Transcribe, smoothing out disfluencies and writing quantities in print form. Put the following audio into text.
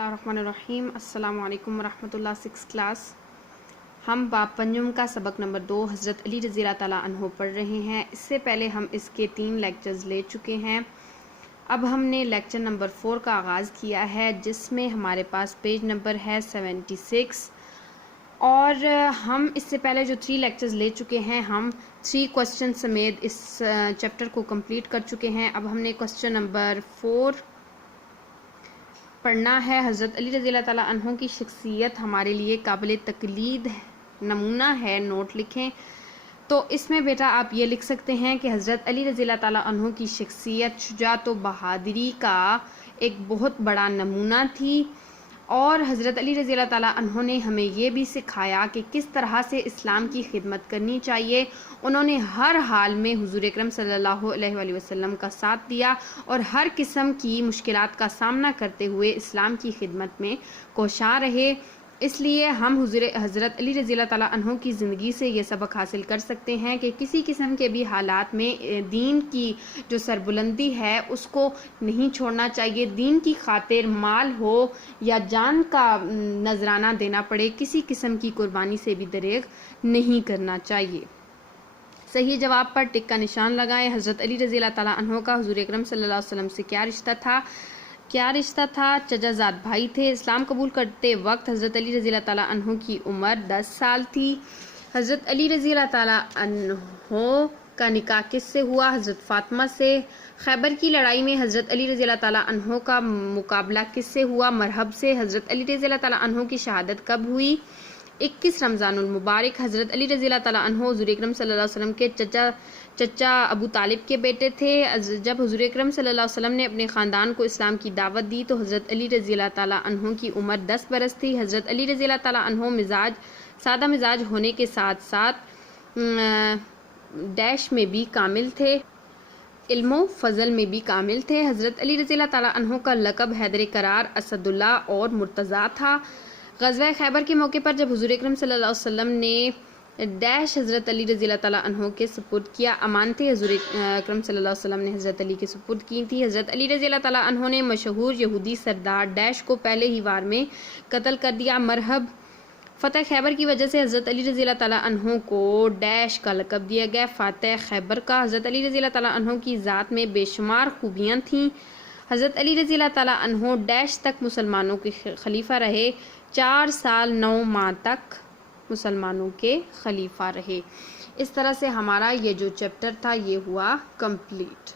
बिस्मिल्लाहिर्रहमानिर्रहीम। अस्सलाम वालेकुम वरहमतुल्लाह। 6th क्लास हम बाब पंजुम का सबक नंबर 2 हज़रत अली रज़ी अल्लाह ताला अन्हो पढ़ रहे हैं। इससे पहले हम इसके 3 लेक्चर्स ले चुके हैं। अब हमने लेक्चर नंबर 4 का आगाज़ किया है, जिसमें हमारे पास पेज नंबर है 76 और हम इससे पहले जो 3 लेक्चर्स ले चुके हैं, हम 3 क्वेश्चन समेत इस चैप्टर को कंप्लीट कर चुके हैं। अब हमने क्वेश्चन नंबर 4 पढ़ना है। हज़रत अली रज़ी अल्लाह ताला अन्हो की शख्सियत हमारे लिए काबिल तकलीद नमूना है, नोट लिखें। तो इसमें बेटा आप ये लिख सकते हैं कि हज़रत अली रज़ी अल्लाह ताला अन्हो की शख्सियत शुजाअत व बहादुरी का एक बहुत बड़ा नमूना थी और हज़रत अली रज़ी अल्लाह ताला अन्हो ने हमें ये भी सिखाया कि किस तरह से इस्लाम की खिदमत करनी चाहिए। उन्होंने हर हाल में हुज़ूर अकरम सल्लल्लाहु अलैहि वसल्लम का साथ दिया और हर किस्म की मुश्किलात का सामना करते हुए इस्लाम की खिदमत में कोशा रहे। इसलिए हम हज़रत अली रज़ी अल्लाह ताला अन्हो की ज़िंदगी से ये सबक हासिल कर सकते हैं कि किसी किस्म के भी हालात में दीन की जो सरबुलंदी है उसको नहीं छोड़ना चाहिए। दीन की खातिर माल हो या जान का नजराना देना पड़े, किसी किस्म की कुर्बानी से भी दरेग नहीं करना चाहिए। सही जवाब पर टिक का निशान लगाएं। हज़रत अली रज़ी अल्लाह ताला अन्हो का हुज़ूर अकरम सल्लल्लाहु अलैहि वसल्लम से क्या रिश्ता था? चचाजाद भाई थे। इस्लाम कबूल करते वक्त हज़रत अली रज़ी अल्लाह ताला अन्हो की उम्र 10 साल थी। हज़रत अली रज़ी अल्लाह ताला अन्हो का निकाह किससे हुआ? हज़रत फ़ातिमा से। खैबर की लड़ाई में हज़रत अली रज़ी अल्लाह ताला अन्हो का मुकाबला किससे हुआ? मरहब से। हज़रत अली रज़ी अल्लाह ताला अन्हो की शहादत कब हुई? 21 रमज़ानुल मुबारक। हज़रत अली रज़ी अल्लाह ताला अन्हो हुज़ूर अकरम सल्लल्लाहु अलैहि वसल्लम के चचा अबू तालिब के बेटे थे। जब हुज़ूर अकरम सल्लल्लाहु अलैहि वसल्लम ने अपने ख़ानदान को इस्लाम की दावत दी तो हज़रत अली रज़ी अल्लाह ताला अन्हो की उम्र 10 बरस थी। हज़रत अली रज़ी अल्लाह ताला अन्हो सादा मिजाज होने के साथ साथ डैश में भी कामिल थे, इल्मो फजल में भी कामिल थे। हज़रत अली रज़ी अल्लाह ताला अन्हो का लक़ब हैदर करार, असदुल्ला और मुर्तज़ा था। ग़ज़वा खैबर के मौके पर जब हुज़ूर अकरम सल्लल्लाहु अलैहि वसल्लम ने डैश हज़रत अली रज़ी अल्लाह ताला अन्हो के सुपुर्द किया, अमानतें हुज़ूर अकरम सल्लल्लाहु अलैहि वसल्लम ने हज़रत अली के सुपुर्द की थी। हज़रत अली रज़ी अल्लाह ताला अन्हो ने मशहूर यहूदी सरदार डैश को पहले ही वार में कत्ल कर दिया। मरहब फ़तह खैबर की वजह से हज़रत अली रज़ी अल्लाह ताला अन्हो को डैश का लक़ब दिया गया, फ़ातह खैबर का। हज़रत अली रज़ी अल्लाह ताला अन्हो की ज़ात में बेशुमार खूबियाँ थीं। हज़रत अली रज़ी अल्लाह ताला अन्हो डैश तक मुसलमानों के खलीफा रहे, 4 साल 9 माह तक मुसलमानों के खलीफा रहे। इस तरह से हमारा ये जो चैप्टर था ये हुआ कंप्लीट।